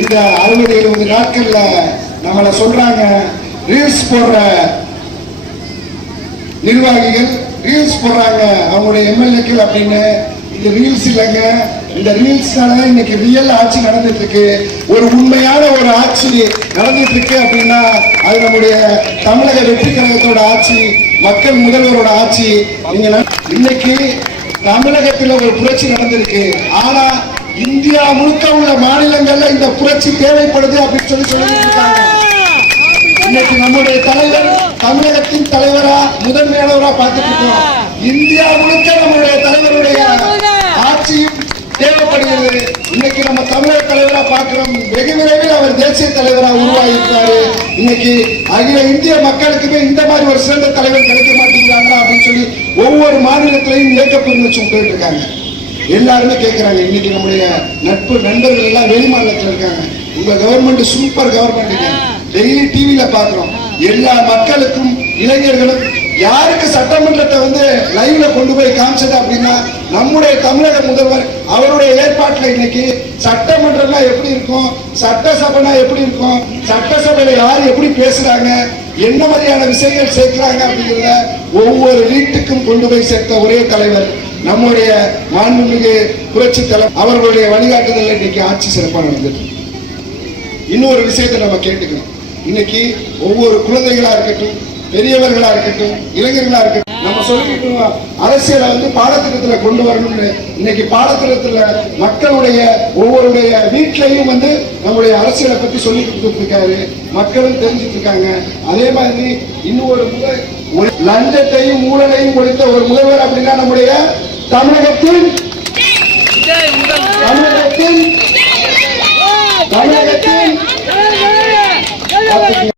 இந்த 60-70 நாட்கள்ல நம்மள சொல்றாங்க ரீல்ஸ் போடுற நிர்வாகிகள் ரீல்ஸ் போடுறாங்க அவங்களுடைய எம்எல்ஏக்கள் அப்படின்னு. இந்த ரீல்ஸ் இல்லைங்க, இந்த ரீல்ஸ்னால இன்னைக்கு ரியல் ஆட்சி நடந்துட்டு இருக்கு. ஒரு உண்மையான ஒரு ஆட்சி நடந்துட்டு இருக்கு அப்படின்னா அது நம்முடைய தமிழக வெற்றி கழகத்தோட ஆட்சி, மக்கள் முதல்வரோட ஆட்சி. இன்னைக்கு தமிழகத்தில் ஒரு புரட்சி நடந்திருக்கு. ஆனா இந்தியா முழுக்க உள்ள மாநிலங்கள்ல இந்த புரட்சி தேவைப்படுது அப்படின்னு சொல்லிட்டு இருக்காங்க. இன்னைக்கு நம்முடைய தலைவர் தமிழகத்தின் தலைவரா முதன்மையானவரா பார்த்துட்டு இருக்கோம். இந்தியா முழுக்க நம்முடைய தலைவருடைய ஆட்சியும் தேவைப்படுகிறது. இன்னைக்கு நம்ம தமிழக தலைவரா பார்க்கிறோம். வெகு விரைவில் அவர் தேசிய தலைவரா உருவாகியிருக்காரு. இன்னைக்கு அகில இந்திய மக்களுக்குமே இந்த மாதிரி ஒரு சிறந்த தலைவர் கிடைக்க மாட்டேங்கிறாங்களா அப்படின்னு சொல்லி ஒவ்வொரு மாநிலத்திலையும் இயக்க பெருமிச்சம் போயிட்டு இருக்காங்க. எல்லாருமே கேட்கிறாங்க. இன்னைக்கு நம்முடைய நண்பர்கள் எல்லாம் வெளி மாநிலத்தில் இருக்காங்க. உங்க கவர்மெண்ட் சூப்பர் கவர்மெண்ட், டெய்லி டிவியில பாக்குறோம். எல்லா மக்களுக்கும் இளைஞர்களும் யாருக்கு சட்டமன்றத்தை லைவ்ல கொண்டு போய் காமிச்சது அப்படின்னா நம்முடைய தமிழக முதல்வர் அவருடைய ஏற்பாட்டில் இன்னைக்கு சட்டமன்றம்னா எப்படி இருக்கும், சட்டசபைனா எப்படி இருக்கும், சட்டசபையில யார் எப்படி பேசுறாங்க, என்ன மாதிரியான விஷயங்கள் சேர்க்கிறாங்க அப்படிங்கிறத ஒவ்வொரு வீட்டுக்கும் கொண்டு போய் சேர்த்த ஒரே தலைவர் நம்முடைய மாண்புமிகு புரட்சி தலைவர். அவர்களுடைய வழிகாட்டுதல் இன்னைக்கு ஆட்சி சிறப்பாக நடந்தது. இன்னொரு விஷயத்தை நம்ம கேட்டுக்கணும். இன்னைக்கு ஒவ்வொரு குழந்தைகளா இருக்கட்டும், பெரியவர்களா இருக்கட்டும், இளைஞர்களா இருக்கட்டும், நம்ம சொல்லிட்டு அரசியலை பாடத்திட்டத்துல கொண்டு வரணும்னு இன்னைக்கு பாடத்திட்டத்துல மக்களுடைய ஒவ்வொருடைய வீட்லையும் நம்முடைய அரசியலை பத்தி சொல்லி கொடுத்துட்டு இருக்காரு. மக்களும் தெரிஞ்சுட்டு இருக்காங்க. அதே மாதிரி இன்னொரு லஞ்சத்தையும் ஊழலையும் ஒழித்த ஒரு முதல்வர் அப்படின்னா நம்முடைய தமிழகத்தின் தமிழகத்தின்